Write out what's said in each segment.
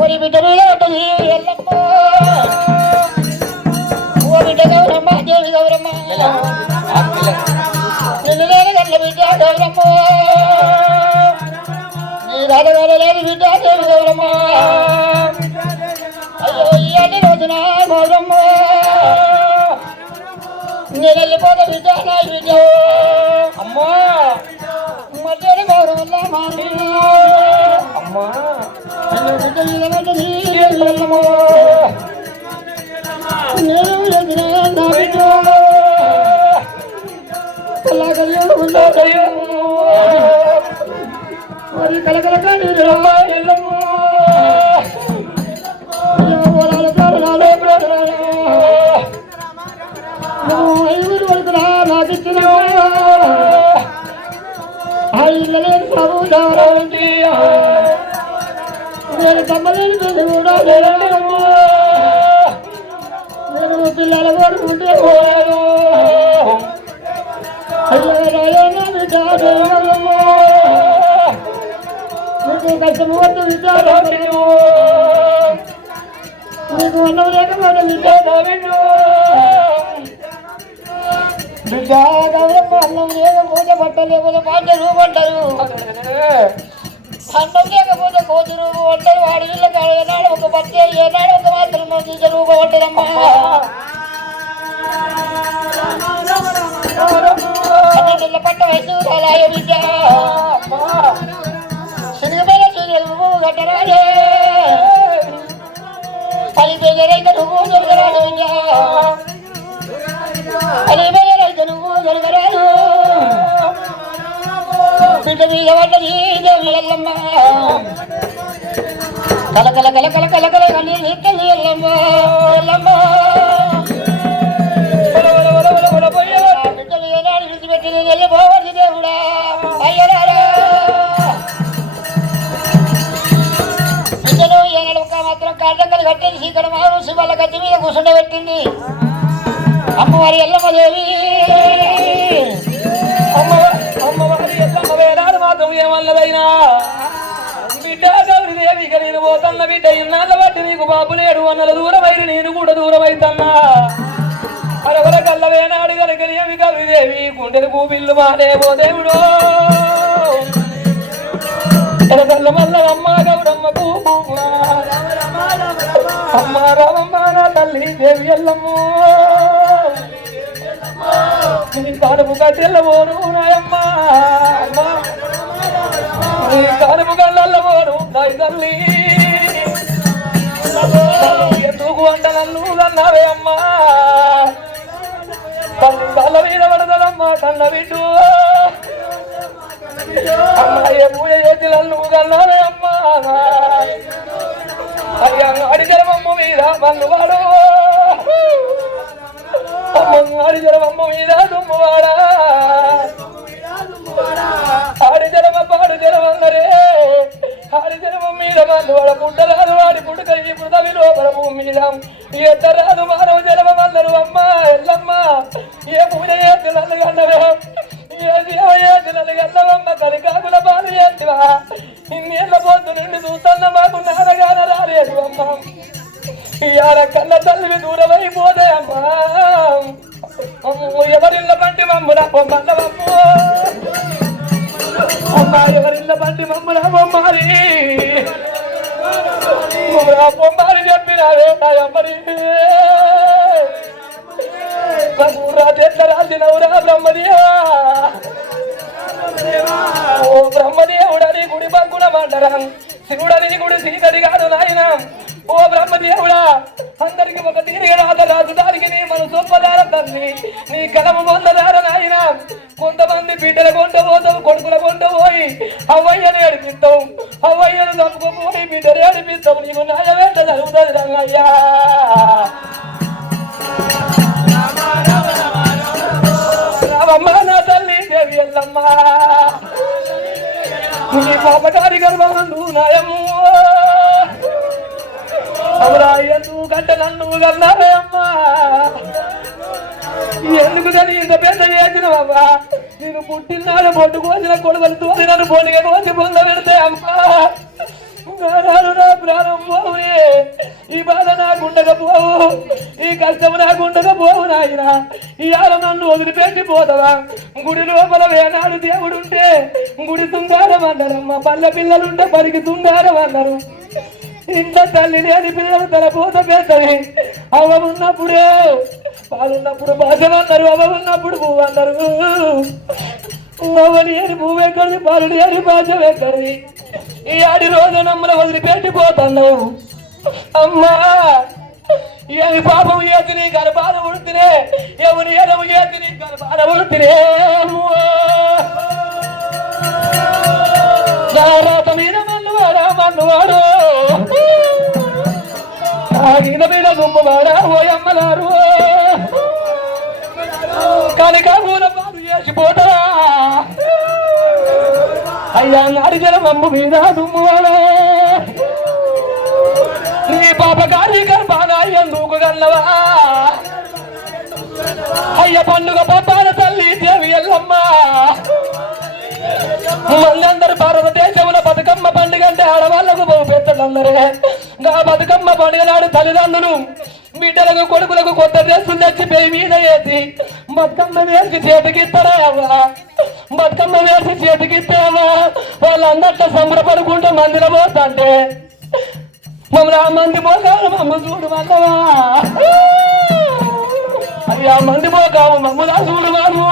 ఓరి బిడ్డ ఉంటుంది ఎల్లమ్మ ఓ బిడ్డ గౌరమ్మ దేవి గౌరమ్మ నిన్ను నేను గల్ల బిడ్డ గౌరమ్మ నీ రాజగారలేదు బిడ్డ దేవి గౌరమ్మ అయ్యో ఈ అన్ని రోజున గౌరమ్మ నేను వెళ్ళిపోతా బిడ్డ నా బిడ్డ అమ్మా మధ్యలో గౌరవల్ల అమ్మా నేను నా బిడ్డ మరి కలకలక నీరమ్మ ఎల్లమ్మ ఐదుగురు వరకురా నాకు ఇచ్చిన ఐదు ప్రభు దారండి నేను కమ్మలేని పిల్లలు కూడా నేను పిల్లల కొడుకుంటే పోయాను నీకు కష్టము వద్దు విచారు నీకు అన్నం లేకపోతే విచారు అన్నం లేకపోతే బట్ట లేకపోతే పాట రూపంటారు అన్నం లేకపోతే కోతి రూపం అంటారు వాడి వీళ్ళకి ఏనాడు ఒక పత్తి ఏనాడు ఒక మాత్రం తీసే రూపం అంటారమ్మా పట్ట వయసు అలాయ విద్య సినిగమైన నువ్వు గట్టరాడే పలిపేగరైతే నువ్వు దొరకరాదు పలిపేగరైతే నువ్వు దొరకరాదు బిడ్డ మీద పడ్డది దేవి ఎల్లమ్మ కలకల కలకల కలకల కన్నీ ఎల్లమ్మ ఎల్లమ్మ వెళ్ళిపోవాలి దేవుడా అయ్యరారా బిడ్డను ఏనాడు ఒక మాత్రం కాటంకలు కట్టేది సీకడ మారు శివాళ్ళ గట్టి మీద కూర్చుండబెట్టింది అమ్మవారి ఎల్లమ్మ దేవి అమ్మవారి ఎల్లమ్మ వేరాడు మాత్రం ఏమన్నదైనా బిడ్డ గౌరి దేవి ఇక నేను పోతన్న బిడ్డ ఇన్నాళ్ళ బట్టి నీకు బాబు లేడు అన్నల దూరమైరు నేను కూడా దూరమైతన్నా అరవల కల్లవేనాడు కనుక ఏమి కవిదేవి గుండెలు భూమిల్లు మానేవో దేవుడు కల్ల మల్ల అమ్మ గౌరమ్మకు అమ్మ రామమ్మ నా తల్లి దేవి ఎల్లమ్మ నీ కానుపు కట్టెల్లబోను నాయమ్మ నీ కానుపు కళ్ళల్లబోను నాయి తల్లి ఎందుకు అంట నన్ను అన్నావే అమ్మా తల్లి కళ్ళ మీద పడదమ్మా కన్న బిడ్డు అమ్మా ఏ పూజ చేసి నన్ను కన్నావే అమ్మా అయ్యా అడిగరమమ్మ మీద మన్నువాడు అమ్మ అడిగరమమ్మ మీద దుమ్మవాడా ఆడిజరమ పాడు జరమన్నరే ఆడిజరమ మీద మన్నువాడ పుట్టరాదు వాడి పుట్టుక ఈ పృథవి లోపల భూమి మీద ఎద్దరాదు మానవ జరమన్నారు అమ్మ ఎల్లమ్మ ఏ పూజ చేసి నన్ను కన్నవే ఏ జీవ చేసి నన్ను కన్నవమ్మ కలికాకుల బాధ చేసివా ఇన్నేళ్ళ పొద్దు నుండి చూస్తున్న మాకు నాన్నగాన రాలేదు అమ్మ ఇవాళ కన్న తల్లివి దూరమైపోతే అమ్మా ఎవరిళ్ళ పంటి మమ్మున పొమ్మన్నవమ్మ అమ్మ ఎవరిళ్ళ పంటి మమ్మున పొమ్మాలి పొమ్మాలి చెప్పినారే నాయమ్మరి ఎట్లా రాసినవురా బ్రహ్మదేవా ఓ బ్రహ్మదేవుడని గుడి బంకుల మండరం శివుడని గుడి సీతడి కాదు నాయన ఓ బ్రహ్మదేవుడా అందరికి ఒక తీరిగా రాజు దానికి నీ మన సొప్పదార తండ్రి నీ కలము పొందదార నాయన కొంతమంది బిడ్డల కొంట పోతావు కొడుకుల కొంట పోయి అవ్వయ్యను ఏడిపిస్తావు అవ్వయ్యను తప్పుకోపోయి బిడ్డలు ఏడిపిస్తావు నీకు న్యాయమేంట జరుగుతుంది రంగయ్యా రామమ్మ నా తల్లి దేవి ఎల్లమ్మ నీ పాపటారి గర్భమందు నాయమ్మ అవురా ఎందుకు గంట నన్ను కన్నారే అమ్మా ఎందుకు కానీ ఇంత పెద్ద చేసినవమ్మా నేను పుట్టినాడు పొట్టు కోసిన కొడుకులు తోలి నన్ను పొడిగా కోసి పొంద పెడితే అమ్మా నాడు నా ప్రాణం పోవునే, ఈ బాధ నాకుండకపోవు, ఈ కష్టం నాకుండకపోవు నాయన. ఇవాళ నన్ను వదిలిపెట్టి పోతావా? గుడి లోపల వేనాడు దేవుడుంటే గుడి తుంగారం అన్నారమ్మ, పల్లె పిల్లలుంటే పరికి తుంగారం అన్నారు. ఇంత తల్లి లేని పిల్లలు తల పూత పెద్దవి. అవ్వ ఉన్నప్పుడే పాలున్నప్పుడు భాషలు అన్నారు, అవ్వ ఉన్నప్పుడు పువ్వు అన్నారు. అవ్వ లేని పువ్వు ఎక్కడిది, పాలు లేని భాష ఎక్కడిది? ఈ ఆడి రోజు నమ్మల వదిలిపెట్టిపోతున్నావు అమ్మా. ఏమి పాపం ఏది నీ గర్భాన ఉడితినే, ఎవరి ఎడము ఏది నీ గర్భాన ఉడితినే. రాత మీద మన్నువాడా మన్నువాడు, ఆగిన మీద గుమ్మవాడా ఓయమ్మలారు. కనుక పూల పాలు చేసిపోతారా అయ్యా నాడి జలమమ్ము మీద దుమ్మువాడా. నీ పాప కార్యకర్మానా ఎందుకు గల్లవా అయ్య పండుగ పప్పాల తల్లి దేవి ఎల్లమ్మ. మళ్ళందరూ భారతదేశంలో బతుకమ్మ పండుగ అంటే ఆడవాళ్లకు బహు పెద్దలందరే. గా బతుకమ్మ పండుగ నాడు తల్లిదండ్రులు బిడ్డలకు కొడుకులకు కొత్త డ్రెస్సులు తెచ్చి పెయి మీద వేసి బతుకమ్మ వేసి చేతికిస్తారా అవ్వా. బతుకమ్మ వేసి చేతికిస్తావా వాళ్ళందరితో సంబరపడుకుంటూ మందిలో పోతుంటే మమ్మల్ని ఆ మంది పోగాను మమ్మ చూడు మల్లవా. అయ్యా మంది పోగావు మమ్మల్ని చూడు మాము.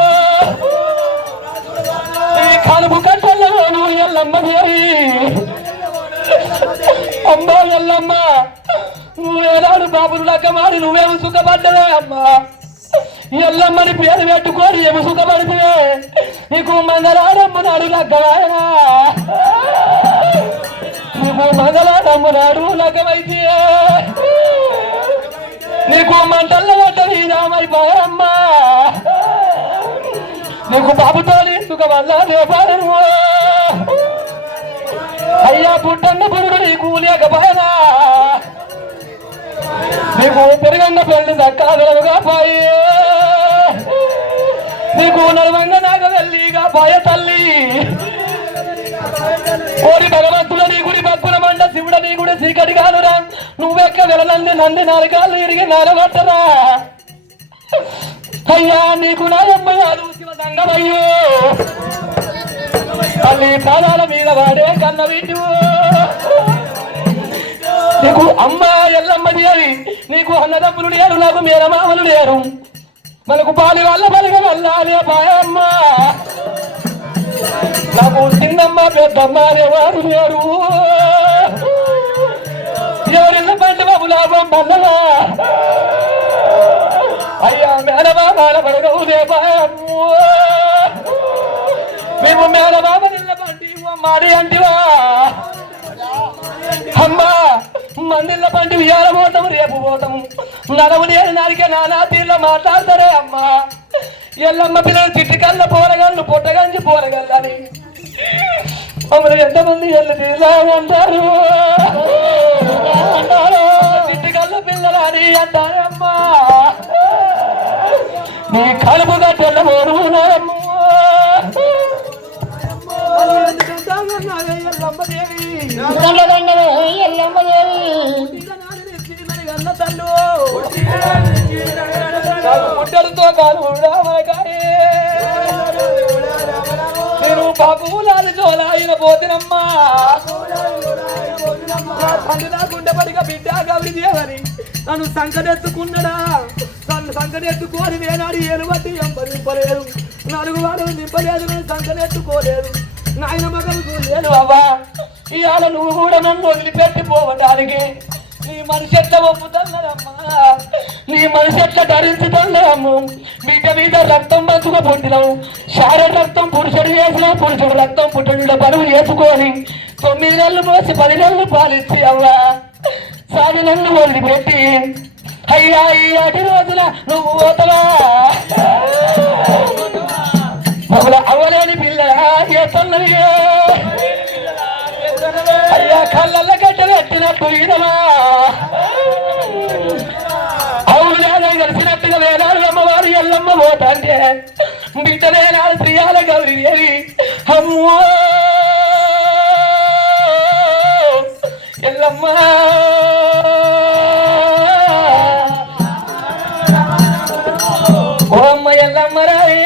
ఈ కలుపు కట్టల్లో నువ్వు ఎల్లమ్మ దేవి అమ్మా ఎల్లమ్మ. నువ్వేనాడు బాబులు లెక్క మారి నువ్వేమి సుఖపడ్డవే అమ్మా. ఎల్లమ్మని పేరు పెట్టుకొని ఏమి సుఖపడితే నీకు మంగళారమ్మ నాడు లగ్గమాయనా, నీకు మంగళారమ్మ నాడు లగ్గమైతే నీకు మంటల్లో పడ్డది రామైపోయమ్మా. నీకు బాబుతో సుఖమల్లా లేపాను అయ్యా. పుట్టన్న పురుడు నీకు లేకపోయినా నీకు పెరుగన్న పెళ్లి దక్కాలుగా పోయి, నీకు నడవంగ నాగ వెళ్ళిగా పోయ తల్లి. ఓరి భగవంతుడు నీ గుడి భక్కుల మండ శివుడ నీ గుడి చీకటి కానురా. నువ్వెక్క వెళ్ళనంది నంది నాలుగాళ్ళు ఇరిగి నారగొట్టరా అయ్యా. నీకు నాయమ్మ కాదు శివ సంగమయ్యో తల్లి ప్రాణాల మీద వాడే కన్న వీటి. నీకు అమ్మ ఎల్లమ్మ దేవి, నీకు అన్నదమ్ములు లేరు, నాకు మేనమామలు లేరు, మనకు పాలి వాళ్ళ పలిగ వెళ్ళాలి పాయమ్మ. నాకు చిన్నమ్మ పెద్దమ్మ అనేవారు లేరు, ఎవరిల్ల పంట బాబు లాభం పల్లవా అయ్యా. మేనమామాల పడగవు లేపాయమ్మ. మేము మేనమామ నిన్న పంటి మాడి అంటివా అమ్మా. మందిళ్ళ పంటి ఇవాళ పోతాము రేపు పోతాము, నడవు లేని నారికే నానా తీర్లో మాట్లాడతారే అమ్మా. ఎల్లమ్మ పిల్లలు చిట్టికల్ల పోరగళ్ళు పుట్టగంచి పోరగల్లని మమ్మల్ని ఎంతమంది ఎల్లు తీర్లా అంటారు. చిట్టికల్ల పిల్లలని అంటారే అమ్మా. నీ కలుపుగా తెల్లమోరు నాయమ్మ. ముట్టలతో కాలు నేను బాబులాలు జోలాయిన పోతినమ్మా. గుండెపడిగా బిడ్డ గౌరి దేవని నన్ను సంకటెత్తుకున్నాడా. నన్ను సంకటెత్తుకోని వేనాడు ఏలు బట్టి ఎంపదింపలేదు, నలుగు వాడు నింపలేదు, నేను సంకటెత్తుకోలేదు. నాయన మగలు లేదు అవ్వా. ఇవాళ నువ్వు కూడా నన్ను వదిలిపెట్టి పోవడానికి నీ మనిషి ఎట్లా ఒప్పుతున్నదమ్మా, నీ మనిషి ఎట్లా ధరించుతున్నదమ్ము. బిడ్డ మీద రక్తం మంచుగా పుట్టినావు, శార రక్తం పురుషుడు వేసినావు, పురుషుడు రక్తం పుట్టుడు బరువు వేసుకొని 9 నెలలు మోసి 10 నెలలు పాలిచ్చి అవ్వా సాగి నన్ను వదిలిపెట్టి అయ్యా ఈ అటి రోజున నువ్వు పోతావా. అవ్వలేని పిల్ల ఎత్తన్నది అయ్యా. కళ్ళల్లో గడ్డ పెట్టినట్టు ఇదమా అవును లేదా కలిసినట్టుగా వేలాడు అమ్మవారు ఎల్లమ్మ పోతాంటే బిడ్డ వేలాడు శ్రీయాల గౌరీ దేవి అమ్మో. ఓ అమ్మ ఎల్లమ్మరాయే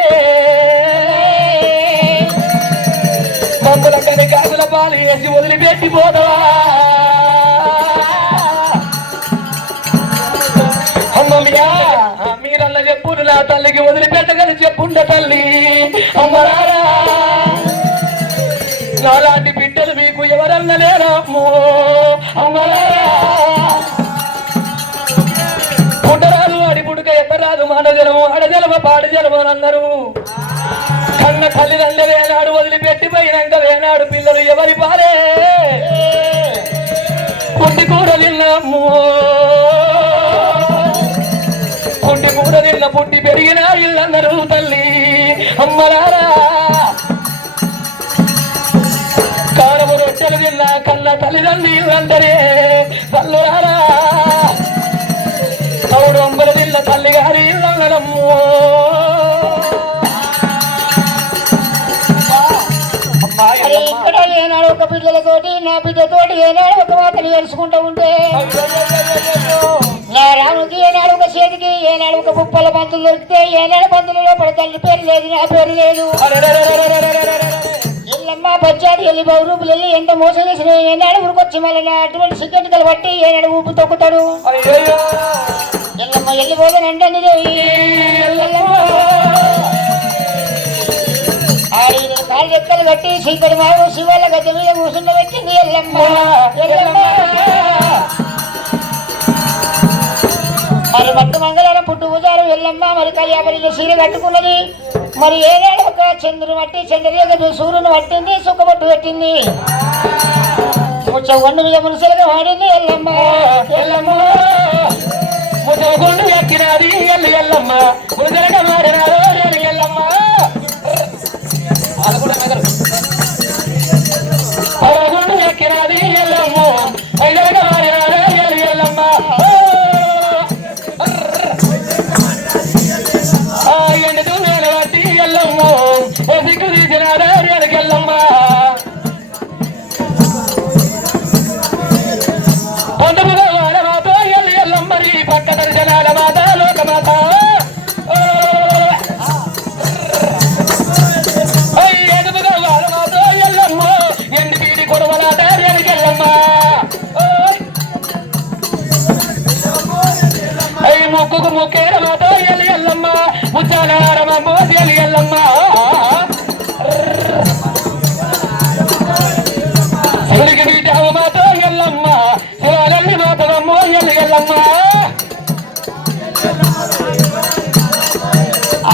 మమ్మల కని కాకుల పాలు వేసి వదిలిపెట్టి పోదవా అమ్మమ్మయ్యా మీరల్ల చెప్పులు నా తల్లికి వదిలిపెట్టగని చెప్పుండ తల్లి అమ్మరారా నాలాంటి బిడ్డలు మీకు ఎవరన్నా లేరమ్మో అమ్మరారా పుట్టరాదు వాడి పుడుక ఎత్తరాదు మానజలము ఆడజలమ పాడజలము అని అన్నారు కన్న తల్లిదండ్రులు వేనాడు వదిలిపెట్టి పోయినాక వేనాడు పిల్లలు ఎవరి పాలే పుట్టి కూర తిన్నాము పుట్టి కూర తిన్న పుట్టి పెరిగిన ఇల్లన్నారు తల్లి అమ్మలారా కారము రొట్టెలు తిన్న కన్న తల్లిదండ్రులు అందరే తల్లులారా అవుడు అంబల తిన్న తల్లి గారి ఇల్లమ్మో ఇక్కడ ఏనాడు ఒక బిడ్డలతోటి నా బిడ్డతోటి ఏనాడు ఒక మాతని ఏడుచుకుంటూ ఉంటే నా రాముకి ఏనాడు ఒక చేతికి ఏనాడు ఒక ముప్పల బంతులు దొరికితే ఏనాడు బంతులలో పడి తల్లి పేరు లేదు నా పేరు లేదు ఇల్లమ్మ బచ్చాడు వెళ్ళి బౌరూపులు వెళ్ళి ఎంత మోసం చేసిన ఏనాడు ఊరికొచ్చి మళ్ళీ నా అటువంటి సిగ్గంటికలు బట్టి ఏనాడు ఊపు తొక్కుతాడు ఎల్లమ్మ వెళ్ళిపోతానంటే ఆడిన కాళ్ళు రెక్కలు కట్టి చీకటి మారు శివాల గద్దె మీద కూర్చుండ పెట్టింది ఎల్లమ్మ మరి మట్టు మంగళవారం పుట్టు పూజారు ఎల్లమ్మ మరి కళ్యాపల్లి సీర కట్టుకున్నది మరి ఏనాడు ఒక చంద్రుని బట్టి చంద్రరేఖ సూర్యుని పట్టింది సుఖపట్టు పెట్టింది ముచ్చగొండు మీద మునుసలుగా వాడింది ఎల్లమ్మ ఎల్లమ్మ ముచ్చగొండు ఎక్కినది ఎల్లు ఎల్లమ్మ మునుసలుగా మారినారు నేను ఎల్లమ్మ పరగొండు ఎక్కినది ఎల్లమ్మ మునుసలుగా మారినారు ఎల్లు ఎల్లమ్మ ఎండుతూ నేను బట్టి ఎల్లమ్మ సిగ్గు తీసినారు నేను ఎల్లమ్మ పొందుపుగా వాడ మాత ఎల్లు ఎల్లమ్మరి పక్క దర్శనాల మాత లోకమాత ఎదుపుగా వాడ మాత ఎల్లమ్మ ఎండు తీడి కొడవలాట ఎల్లమ్మ ముక్కుకు ముక్కేర మాత ఎల్లు ఎల్లమ్మ ముచ్చాలమ్మ ఎల్లు ఎల్లమ్మ శివుడికి నీటావు మాత ఎల్లమ్మ శివాలల్లి మాతవమ్మ ఎల్లు ఎల్లమ్మ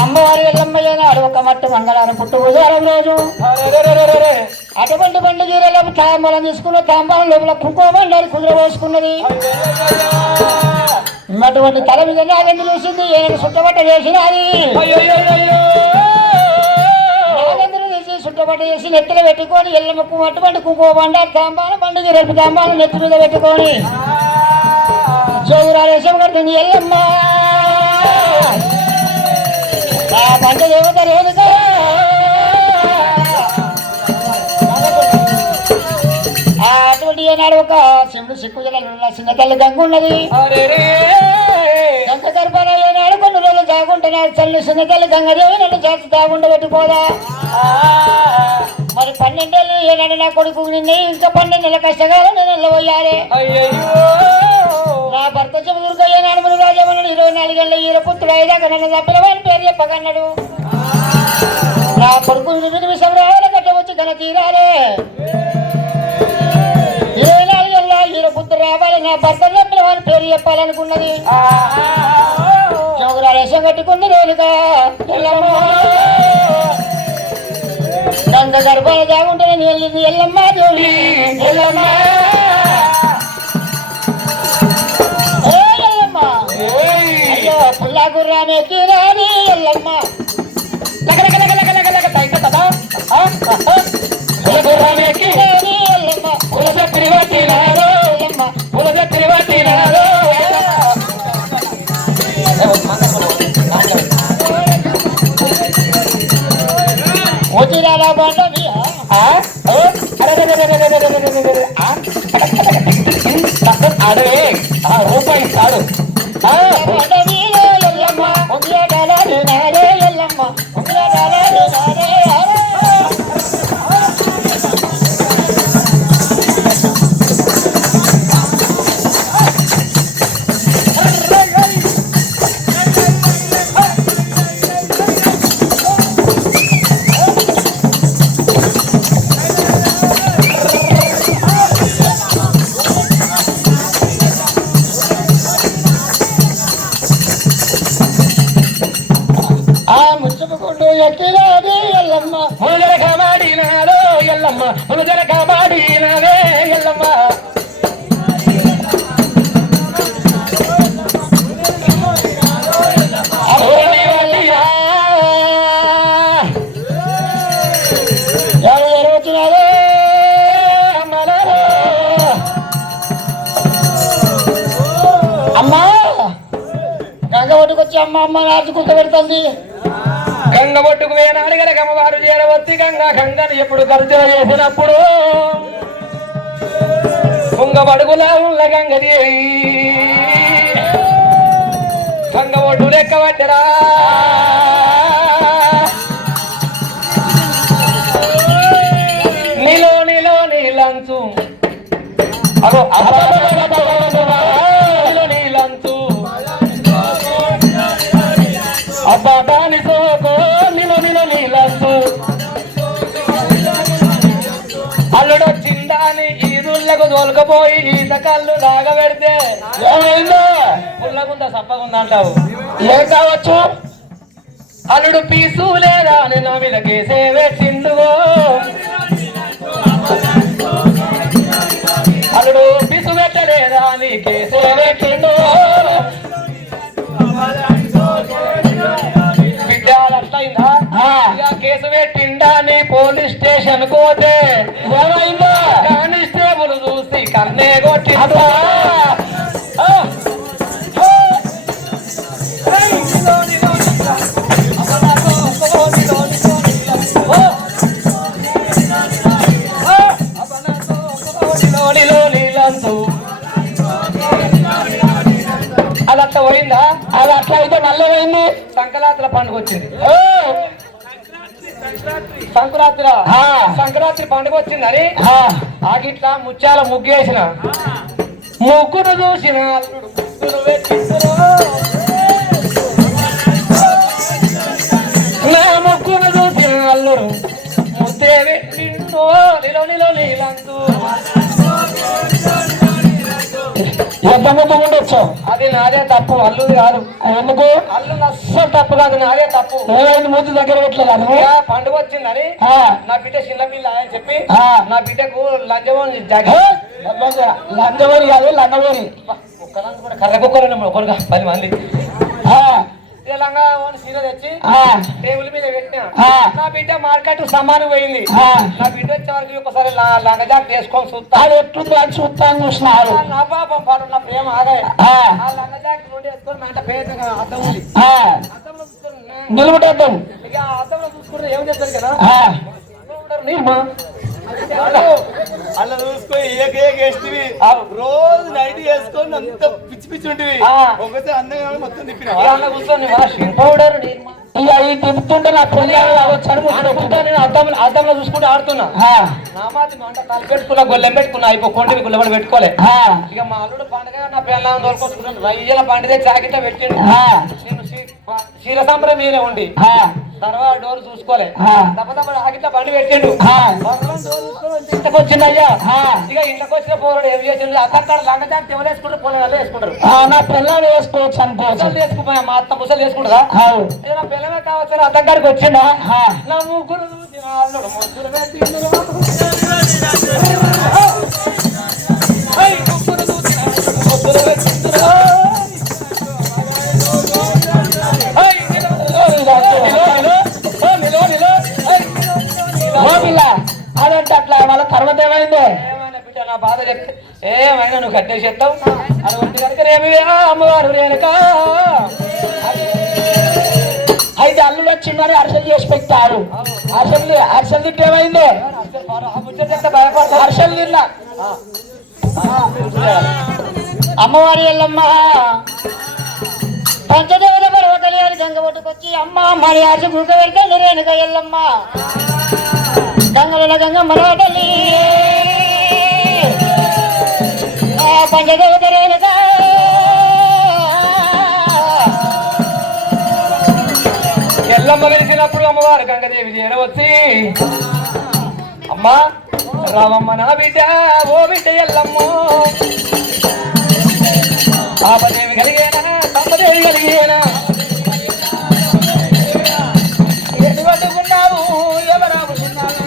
అమ్మవారి ఎల్లమ్మ ఏనాడు ఒక మట్టు మంగళవారం పుట్టు పూజారం రోజు అటువంటి బండి గీరలో తాంబూలం తీసుకున్న తాంబూలం లోపల కుంకుమండాలి కుదుర పోసుకున్నది అటువంటి తల మీద నాగండి చూసింది ఏడు సుట్టబట్ట చేసినది నాగందులు తీసి సుట్టబట్ట చేసి నెత్తిలో పెట్టుకొని ఎల్లమ్మకు అటువంటి కుంకుమండాలి తాంబాలం బండి గీరపు తాంబాలం నెత్తి మీద పెట్టుకొని జోగురాలేశం కడుతుంది ఎల్లమ్మ ఆ పంట దేవత రేణుక అటువంటి ఏనాడు ఒక శివుడు సిక్కు చిన్న తల్లి గంగ ఉన్నది గంగ గర్భాల ఏనాడు కొన్ని రోజులు తాగుంటున్నాడు తల్లి చిన్న తల్లి గంగదేవి నన్ను చేతి తాగుండ పెట్టుకోదా మరి 12 ఏళ్ళు ఏనాడు నా కొడుకు నిన్న ఇంకా 12 నెలల కష్టకాలం నేను వెళ్ళబోయాలి నా భర్త చెబుదురుగా ఏనాడు మన రాజమన్నాడు 24 ఏళ్ళ ఈరపుత్రుడు అయ్యాక నన్ను తప్పిన వాని పేరు చెప్పగన్నాడు నా కొడుకు విషం రావాలి గట్ట వచ్చి ఘన తీరాలే 24 ఏళ్ళ ఈరపుత్రుడు రావాలి నా భర్త తప్పిన వాని పేరు చెప్పాలనుకున్నది చౌగురా రేషం కట్టుకుంది రేణుగా గంగ గర్భాలు దాగుంటే నేను వెళ్ళింది ఎల్లమ్మ దేవి ఎల్లమ్మ అయ్యో పుల్లా గుర్రామే కిరాని ఎల్లమ్మ గుర్రామే కిరాని ఎల్లమ్మ పులస తిరివట్టినాడు ఎల్లమ్మ పులస తిరివట్టినాడు వచ్చిరాలా బండవి అడవే ఆ రూపాయి ఇస్తాడు. కొండమీదే ఎల్లమ్మ ఉంగేటాలే నాడే ఎల్లమ్మ ఉంగేటాలే నాడే ముచ్చుకుంటూ ఎక్కినాది ఎల్లమ్మ మునుజర కమాడినాలో ఎల్లమ్మ మునుజర కమాడినావే ఎల్లమ్మ వచ్చినారే అమ్మా గంగ ఒడ్డుకొచ్చి అమ్మ నాచు కుక్క పెడుతుంది. గంగ ఒడ్డుకు వేనాడు గల గమ్మవారు చేరవచ్చి గంగని ఎప్పుడు ఖర్చు చేసినప్పుడు కుంగబడుగులా ఉన్న గంగదేవి గంగ ఒడ్డు లెక్క పట్టరా నీలంచు అగో నీలంచు అబ్బా దాని సోకో నీలంచు అల్లుడు చిందాని ఈదుళ్లకు తోలుకపోయి ఈత కళ్ళు లాగబెడితే ఏమైందో పుల్లగుందా సప్పగుందా అంటావు. ఏం కావచ్చు అల్లుడు పీసు లేదా అని నా మీద కేసే పెట్టిండుగో అల్లుడు పీసు పెట్టలేదా అని కేసే పెట్టిండు బిడ్డాలట్లయిందా కేసు పెట్టిండా అని పోలీస్ స్టేషన్ పోతే ఏమైందో కానిస్టేబుల్ చూసి కన్నే కొట్టిందా అది అట్లా పోయిందా? అది అట్లా అయితే మళ్ళీ పోయింది. సంక్రాంతి పండుగ వచ్చింది. సంక్రాంతి పండుగ వచ్చిందని ఆగిట్లా ముత్యాల ముగ్గేసిన ముగ్గురు చూసిన నా ముగ్గురు చూసిన అల్లుడు ముద్దే పెట్టిందో నీలందు ఎంత ముందు ఉండొచ్చు. అది నాదే తప్పు, అల్లుది కాదు. ఎందుకు అల్లు అస్సలు తప్పు కాదు, నాదే తప్పు. ఏమైంది ముందు దగ్గర పెట్టలేదు పండుగ వచ్చిందని నా బిడ్డ చిన్న పిల్ల అని చెప్పి నా బిడ్డకు లంజమని లంజమని కాదు లంగమని ఒక్కరంతా కూడా కర్ర కుక్కలు ఒకరుగా 10 మంది లంగా సీర తెచ్చి టేబుల్ మీద పెట్టినా నా బిడ్డ మార్కెట్ సమానం పోయింది. నా బిడ్డ వచ్చే వరకు ఒకసారి లంగజాక్ వేసుకొని చూస్తా ఎట్లుంది అని చూస్తాను చూసినారు. నా పాపం పాడు నా ప్రేమ ఆగాయ ఆ లంగజాక్ నుండి వేసుకొని మాట పేదగా అద్దం ఉంది అద్దంలో చూసుకుని నిలబెట్టద్దాం. ఇక అద్దంలో చూసుకుంటే ఏం చేస్తారు కదా అలా చూసుకో ఏకేస్తివి రోజు నైట్ వేసుకొని అంత పిచ్చి పిచ్చి ఉంటివి ఒకసారి అందంగా మొత్తం తిప్పిన కూర్చొని పౌడర్ ఇక ఈ తిప్పుతుంటే నా పెళ్ళి అద్దంలో చూసుకుంటూ ఆడుతున్నా నామాది మాట కాలు పెట్టుకున్నా గొల్లెం పెట్టుకున్నా అయిపో కొండవి గుల్లబడి పెట్టుకోలే. ఇక మా అల్లుడు పండుగ నా పిల్లలు తోలుకొచ్చుకున్నాను రయ్యల పండుగ జాకెట్ పెట్టిండు. నేను చీర సంబరం మీరే ఉండి తర్వాత డోర్ చూసుకోలే తప్ప ఆగిట్లా బండి పెట్టిండు. ఇంటికి వచ్చిందయ్యా ఇక ఇంట్లోకి వచ్చిన పోరాడు ఏం చేసిండు అక్కడ లంగజాకి ఎవరు వేసుకుంటారు పోలే వాళ్ళు వేసుకుంటారు. నా పిల్లలు వేసుకోవచ్చు అనుకోవచ్చు వేసుకుపోయా మా అత్త ముసలు వేసుకుంటారా నా పిల్లమే కావచ్చు అద్దం కాడికి వచ్చిందా నా ముగ్గురు ముగ్గురు అదంటే అట్లా వాళ్ళ తర్వాత ఏమైంది నా బాధ చెప్తే ఏమైనా నువ్వు కట్టేసి చెప్తావు అది ఒంటి కనుక రేమి అమ్మవారు రేణుక అయితే అల్లుడు వచ్చిందని అర్చన చేసి పెట్టారు. అర్చన తిట్టి ఏమైంది భయపడతా అర్చన తిన్నా అమ్మవారి ఎల్లమ్మ పంచదేవుల పర్వతలేని గంగ ఒట్టుకొచ్చి అమ్మ మరి ఆశ గుంక పెడితే రేణుక ఎల్లమ్మ గంగల గంగమ్మ తల్లి పంచదేవత రేణుక ఎల్లమ్మ వెలిసినప్పుడు అమ్మవారు గంగదేవి చేరవచ్చి అమ్మా రామమ్మ నా బిడ్డ ఓ బిడ్డ ఎల్లమ్మో పాపదేవి కలిగేనా తమ్మదేవి కలిగేనా ఎటు పట్టుకున్నావు ఎవరాముకున్నావు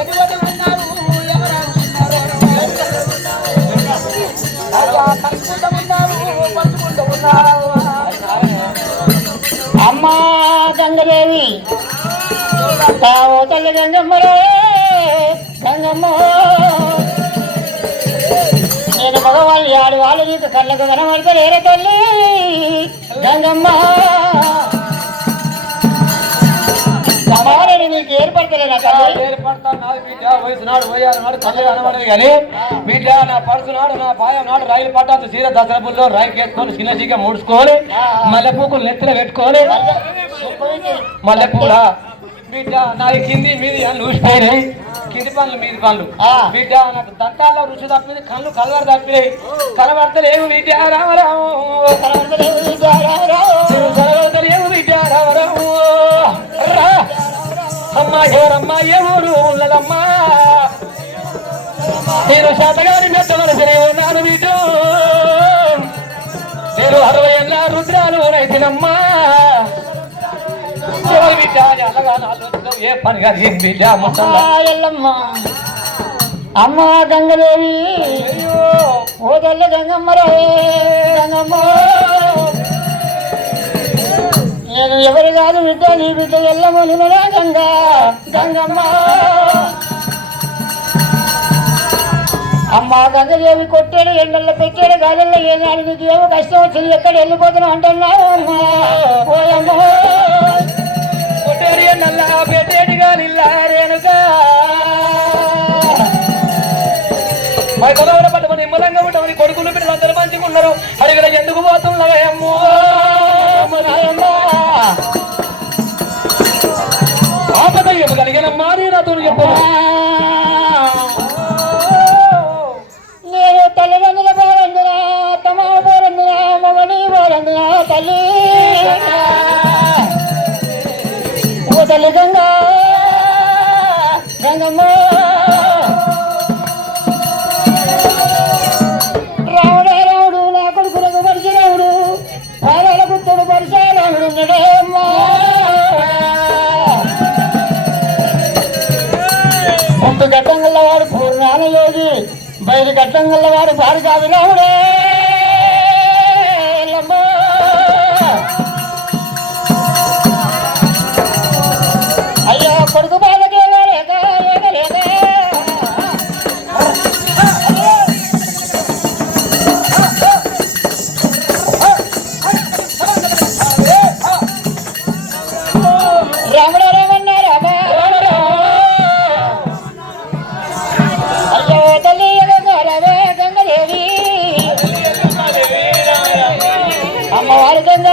ఎటు పట్టుకున్నావు ఎవరాముకున్నావు అమ్మా గంగదేవి ఓ తల్లి గంగమ్మరే గంగమ్మ నేను మగవాళ్ళు ఆడు వాళ్ళు నీకు కళ్ళకు కనబడతారు ఏరే తల్లి గంగమ్మ సమానని నీకు ఏర్పడతలేనా తల్లి ఏర్పడతాను నాడు బిడ్డ వయసు నాడు పోయారు నాడు తల్లి అనబడదు కానీ బిడ్డ నా పడుసు నాడు నా పాయం నాడు రైలు పట్టాల్సి సీర దసరపుల్లో రైలు కేసుకొని చిన్న చీక ముడుచుకొని మల్లెపూకులు నెత్తిన పెట్టుకొని మల్లెపూల బిడ్డ నా కింది మీది అని ఊసిపోయినాయి కింది పనులు మీది పనులు బిడ్డ నాకు దంతాల్లో రుచి తప్పింది కళ్ళు కలవరు తప్పినాయి కనబడతలేవు బిడ్డ రామరాము కనబడతలేవు బిడ్డ రామరాము అమ్మా ఎవరమ్మా ఎవరు ఉన్నదమ్మా నేను శాతగారి మెత్తవలసనే ఉన్నాను బిడ్డ నేను 60 ఏళ్ళ రుద్రాలు రైతునమ్మా బిడ్డ అలాగా నాలుగు ఏ పని కాదు బిడ్డ ఎల్లమ్మ అమ్మ గంగదేవి ఓ తల్లి గంగమ్మరే గంగమ్మ నేను ఎవరు కాదు బిడ్డ నీ బిడ్డ ఎల్లమ్మ నిలరా గంగా గంగమ్మ అమ్మ గంగదేవి కొట్టాడు ఎండల్లో పెట్టాడు గాలిలో ఏనాడు నీకు ఏమో కష్టం వచ్చింది ఎక్కడ వెళ్ళిపోతున్నావు అంటున్నావు అమ్మా ఓయమ్మో కొట్టేడి ఎండల్లా పెట్టేటి గాలిల్లా రేణుగా మరి కొలవర పట్టమని నిమ్మలంగా ఉండమని కొడుకులు బిడ్డలు అందరూ మంచిగా ఉన్నారు అడిగిన ఎందుకు పోతున్నావమ్మో ఆపదయ్యం కలిగిన మారి నాతో చెప్పను నేను తల్లిదండ్రుల పోరందునా తమ పోరందునా మగని పోరందునా తల్లి ఓ తల్లి గంగా గంగమ్మ రాముడే రాముడు నా కొడుకులకు పరిశురాముడు పాదాల పుత్రుడు పరిశురాముడు ఉన్నాడేమ్మా ముందు గడ్డం గల్లవాడు పూర్ణాన యోగి బయట గడ్డం గల్లవాడు పాడు కాదు రాముడే అయ్యో కొడుకు బాధకి ఏగలేక ఏగలేక రాముడే రామన్న రామ అయ్యో తల్లి రవే గంగదేవి అమ్మవారి గంగ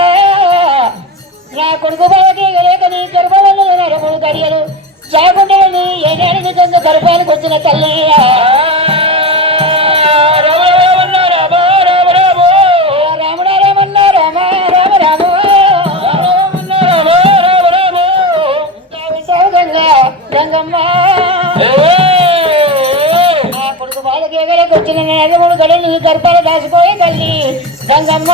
నా కొడుకు బాధకి లేక నీ గర్భంలో రముడు గడియలు జాగుండని ఏడాది గంగ గర్భానికి వచ్చిన తల్లి రాముడా రామన్న రామ రామ రామ గంగా గంగమ్మ నా కొడుకు బాధకి ఎగరేకి వచ్చిన రముడు గడియలు నీ గర్భాలు దాచిపోయి తల్లి గంగమ్మ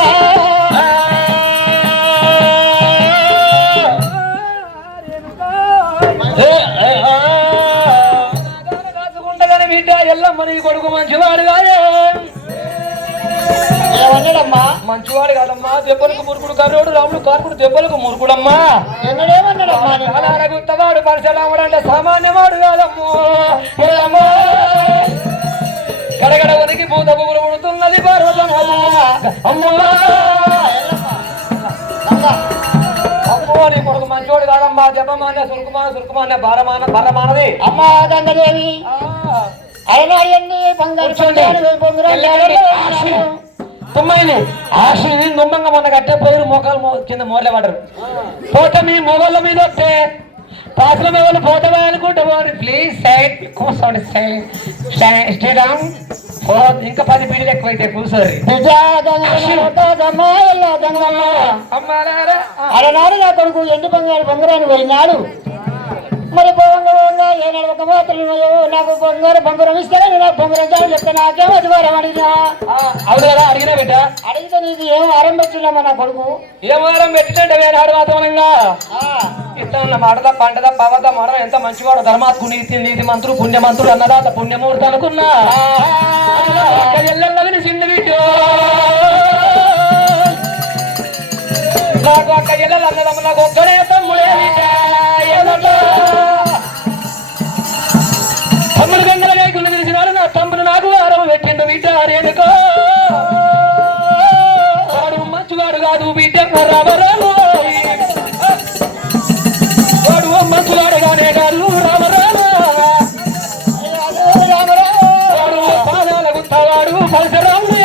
కాచుకుంటగానే బిడ్డ ఎల్లమ్మ నీ కొడుకు మంచివాడు కాదే ఏమన్నాడమ్మా మంచివాడు కాదమ్మా దెబ్బలకు మురుకుడు కర్రోడు రాముడు కార్పుడు దెబ్బలకు మురుకుడమ్మా ఎన్నడేమన్నాడమ్మా గుత్తవాడు పరశురాముడు అంటే సామాన్యవాడు కాదమ్మో గడగడ ఉనికి పూత పువ్వులు ఉడుతున్నది అమ్మో నీ కొడుకు మంచోడు కాదమ్మా జపమాన సురుకుమాన సురుకుమాన బర్రమానది అమ్మా గంగదేవి అయినా ఎన్ని బంగారు కూర్చోండి. తుమ్మైంది ఆశ్రయం దుమ్మంగా మొన్న కట్టే పోయి మోకాలు కింద మోర్లే పడరు పోతే మీ మొగోళ్ళ మీద వస్తే పాత్ర మీద పోతావా అనుకుంటే ప్లీజ్ సైడ్ కూర్చోండి స్టే డౌన్ ఇంకా 10 పీరియడ్ ఎక్కువైతే కూర్చోరు అలనాడు నా కొడుకు ఎండు బంగారాన్ని పోయినాడు మరి ఏనాడు ఒక మాత్రం నాకు బంగారం ఇస్తారా నాకు బంగారం చాలు చెప్తే నాకేమో అధికారం అడిగినా అవును కదా అడిగినా బిడ్డ అడిగితే నీకు ఏం ఆరం పెట్టినామా నా కొడుకు ఏం వారం పెట్టినట్టే వేనాడు వాతావరణంగా ఇట్లా మాటదా పంటదా పవద మరం ఎంత మంచివాడు ధర్మాత్కు నీతి మంత్రులు పుణ్యమంత్రులు అన్నదాత పుణ్యమూర్తి అనుకున్నా ఎల్లెల్లవిని చిన్న వీడియో నాకు అక్క ఎల్లెలు అన్నదమ్మ నాకు ఒక్కడే తమ్ముడే తమ్ముడు గంగల గాయకులు తెలిసినాడు నా తమ్ముడు నాకు వారం పెట్టిండు బిడ్డ రేణుకో వాడు మంచివాడు కాదు బిడ్డ రామరాము వాడు మంచివాడుగానే కాదు రామరాము వాడు పాదాల గుత్తవాడు పరశురాముడు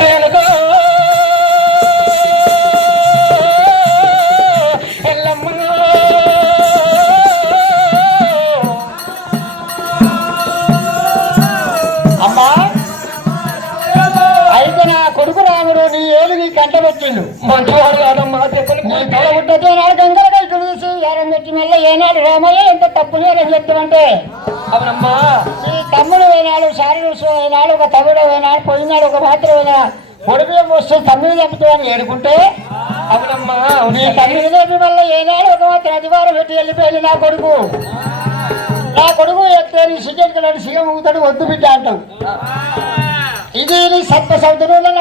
రేణుకో కొడుకు రాముడు నీ ఏడు నీ కంట పెట్టిండు మంచివాడు కాదమ్మా చెప్పని పుట్టతే నాడు గంగలకై తులసి ఏరం పెట్టి మళ్ళీ ఏనాడు రామయ్య ఎంత తప్పు నేరం చెప్తామంటే అవునమ్మా నీ తమ్ముడు అయినాడు శారీరసు అయినాడు ఒక తమ్ముడు అయినాడు పోయినాడు ఒక మాత్రం అయినా పొడిపే వస్తే తమ్ముడు చంపుతామని ఏడుకుంటే అవునమ్మా నీ తమ్ముడు చెప్పి మళ్ళీ ఏనాడు ఒక మాత్రం అధికారం పెట్టి వెళ్ళిపోయింది నా కొడుకు ఎత్తే నీ సిగ్గెట్టుకున్నాడు సిగ ఊతాడు వద్దు బిడ్డ అంటావు ఇది నీ సత్వ సౌదరులను